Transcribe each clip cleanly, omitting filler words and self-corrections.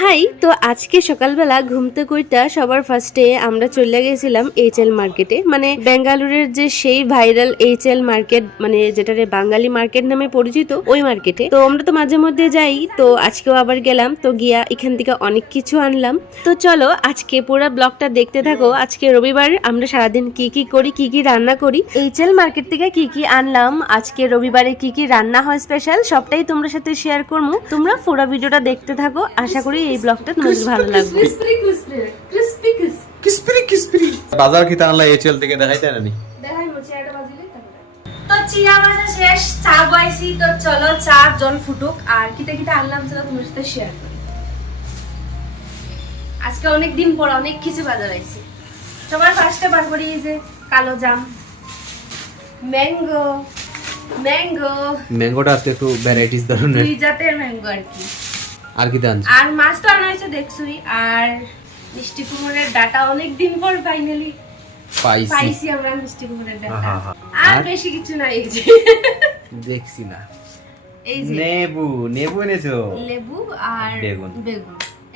High, তো আজকে সকালবেলা ঘুমতে কইটা সবার ফার্স্টে আমরা চলে গেছিলাম এইচএল মার্কেটে, মানে বেঙ্গালুরের যে সেই ভাইরাল এইচএল মার্কেট, মানে যেটারে বাঙালি মার্কেট নামে পরিচিত, ওই মার্কেটে। তো আমরা তো মাঝে মধ্যে যাই, তো আজকেও আবার গেলাম, তো গিয়া এখান থেকে অনেক কিছু আনলাম। তো চলো আজকে পুরো ব্লগটা দেখতে থাকো। আজকে রবিবার, আমরা সারাদিন কি কি করি, কি কি রান্না করি, এইচএল মার্কেট থেকে কি কি আনলাম, আজকে রবিবারে কি কি রান্না হয় স্পেশাল, সবটাই তোমার সাথে শেয়ার করবো। তোমরা পুরো ভিডিওটা দেখতে থাকো, আশা করি এই ব্লগটা তোমাদের ভালো লাগবে। বাজার কি তাহলে এইচএল থেকে দেখাইতে নানি তো চিরা ভাজা শেষ, চা বইছি, তো চলো চা জল ফুটুক, আর কিটা কিটা আনলাম চলো তোমার সাথে শেয়ার করি। আজকে অনেক দিন পর অনেক কিছু বাজার আইছে। সবার ফার্স্টে বার করি এই যে কালো জাম, ম্যাঙ্গো। ম্যাঙ্গোটা আজকে একটু ভ্যারাইটিস ধরনের, দুই জাতের ম্যাঙ্গো আর কি। আর কি দান, আর মাছ তো আনা হয়েছে দেখছুই, আর মিষ্টি কুমড়ের ডাটা অনেক দিন পর ফাইনালি পাইছি আমরা মিষ্টি কুমড়ের ডাটা। আর বেশি কিছু নাই, এই যে দেখছি না, এই যে নেবু এনেছো, লেবু আর বেগুন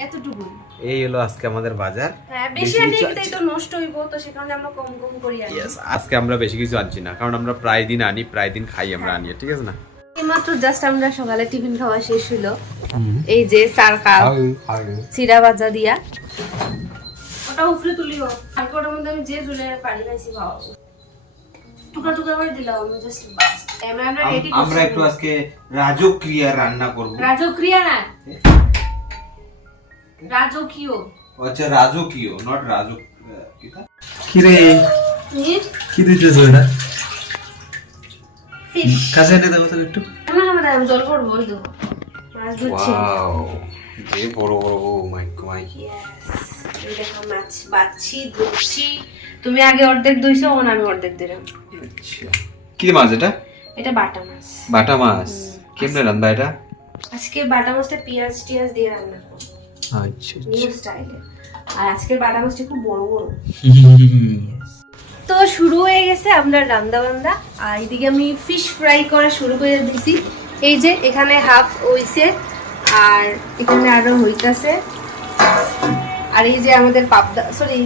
এতটুকু। এই হলো আজকে আমাদের বাজার। হ্যাঁ, বেশি আনলে কিন্তু তো নষ্ট হইব, তো সে কারণে আমরা কম কম করি আনি। আজকে আমরা বেশি কিছু আনছি না, কারণ আমরা প্রায় দিন আনি, প্রায় দিন খাই আমরা আনি, ঠিক আছে না। এইমাত্র জাস্ট আমরা সকালে টিফিন খাওয়া শেষ হলো, এই যে চার কাপ চিরা ভাজা দিয়া, ওটা উপরে তুলিও, আর ওটার মধ্যে আমি যে জুলে পানি খাইছি খাওয়া টুকরা টুকরা করে দিলাম আমি জাস্ট বাস। আমরা একটু আজকে রাজকীয় রান্না করব। রাজকীয় না, রাজকীয়। আচ্ছা রাজকীয়, নট রাজক। কি রে কি দিতেছ এটা? ফিশ কাছে এনে দাও তো একটু। আমরা জল করব, ওই তো মাছ ধুচ্ছি। ওয়াও, যে বড় বড়, ও মাই গড। এই দেখো মাছ বাচ্ছি ধুচ্ছি। তুমি আগে অর্ধেক ধুইছো, এখন আমি অর্ধেক দিলাম। আচ্ছা, কি মাছ এটা? এটা বাটা মাছ। বাটা মাছ কেমনে রান্না এটা? আজকে বাটা মাছটা পেঁয়াজ টিয়াজ দিয়ে রান্না করব, আচ্ছা নিউ স্টাইলে। আর আজকের বাটা মাছটা খুব বড় বড়। তো শুরু হয়ে গেছে আমরা রান্না বান্না, আর এদিকে আমি ফিশ ফ্রাই করা শুরু করে দিয়েছি। এই যে এখানে হাফ হইছে, আর এখানে আরো হইতাছে। আর এই যে আমাদের পাবদা, সরি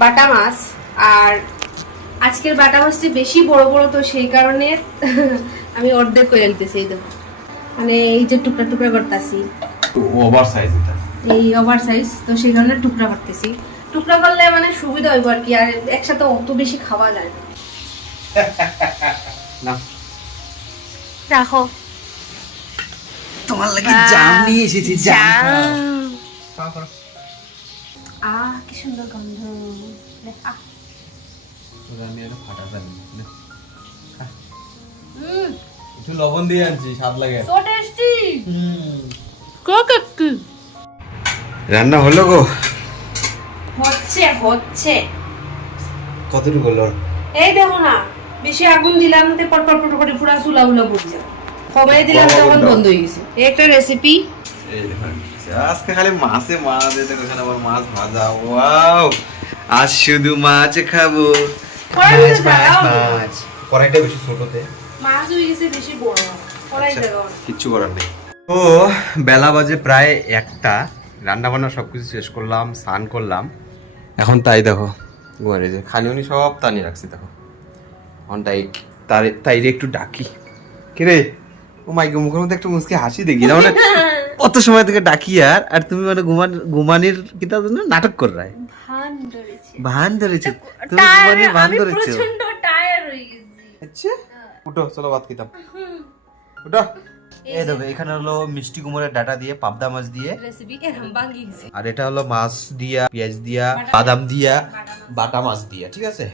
বাটা মাছ। আর আজকের বাটা মাছটি বেশি বড় বড়, তো সেই কারণে আমি অর্ধেক করে দিতেছি। এই দেখো, মানে এই যে টুকরা টুকরা করতেছি, ওভার সাইজ এটা, এই ওভার সাইজ, তো সেই কারণে টুকরা করতেছি। টুকরা করলে মানে সুবিধা হইব আর কি, আর একসাথে অত বেশি খাওয়া যায় না। রাখো, তোমার লাগি জাম নিয়ে এসেছি, জাম। কি সুন্দর গন্ধ। আমি এটা ফাটা জানি না, একটু লবণ দিয়ে আনছি, স্বাদ লাগে। So tasty. কোকাকু রান্না হলো গো, হচ্ছে কতটুকু হলো? এই দেখো না, বেশি আগুন দিলাম তে পট পট পট করে পুরা চুলা উলা পড়ে যায়, কমাই দিলাম তখন বন্ধ হয়ে গেছে। একটা রেসিপি। এই দেখুন, আজকে খালি মাছে মাছ দিতে গেছেন, আবার মাছ ভাজা। ওয়াও, আজ শুধু মাছ খাবো। মাছ কড়াইটা বেশি ছোটতে, মাছ হয়ে গেছে বেশি বড়, কড়াই দেখো কিচ্ছু করার নেই। তো বেলা বাজে প্রায় 1টা, রান্না বান্না সবকিছু শেষ করলাম, স্নান করলাম। এখন তাই দেখো ঘরে যে খানিউনি সব টানি রাখছি, দেখো এখন তাই একটু ডাকি। কিরে ও মাই গো, মুখের মধ্যে একটু মুচকি হাসি দেখি না, মানে কত সময় থেকে ডাকি। আর তুমি মানে ঘুমানির কিতা জন্য নাটক কর রায়, ভান ধরেছে তুমি, ঘুমানির ভান ধরেছে। প্রচন্ড টায়ার্ড হয়ে গেছি। আচ্ছা উঠো, চলো ভাত খেতাম, উঠো। এই দেখো, এখানে হলো মিষ্টি কুমড়ের ডাটা দিয়ে, পাবদা মাছ দিয়ে রেসিপি এরকম বাঙ্গি গেছে। আর এটা হলো মাছ দিয়া, পেঁয়াজ দিয়া, বাদাম দিয়া, বাটা মাছ দিয়া, ঠিক আছে।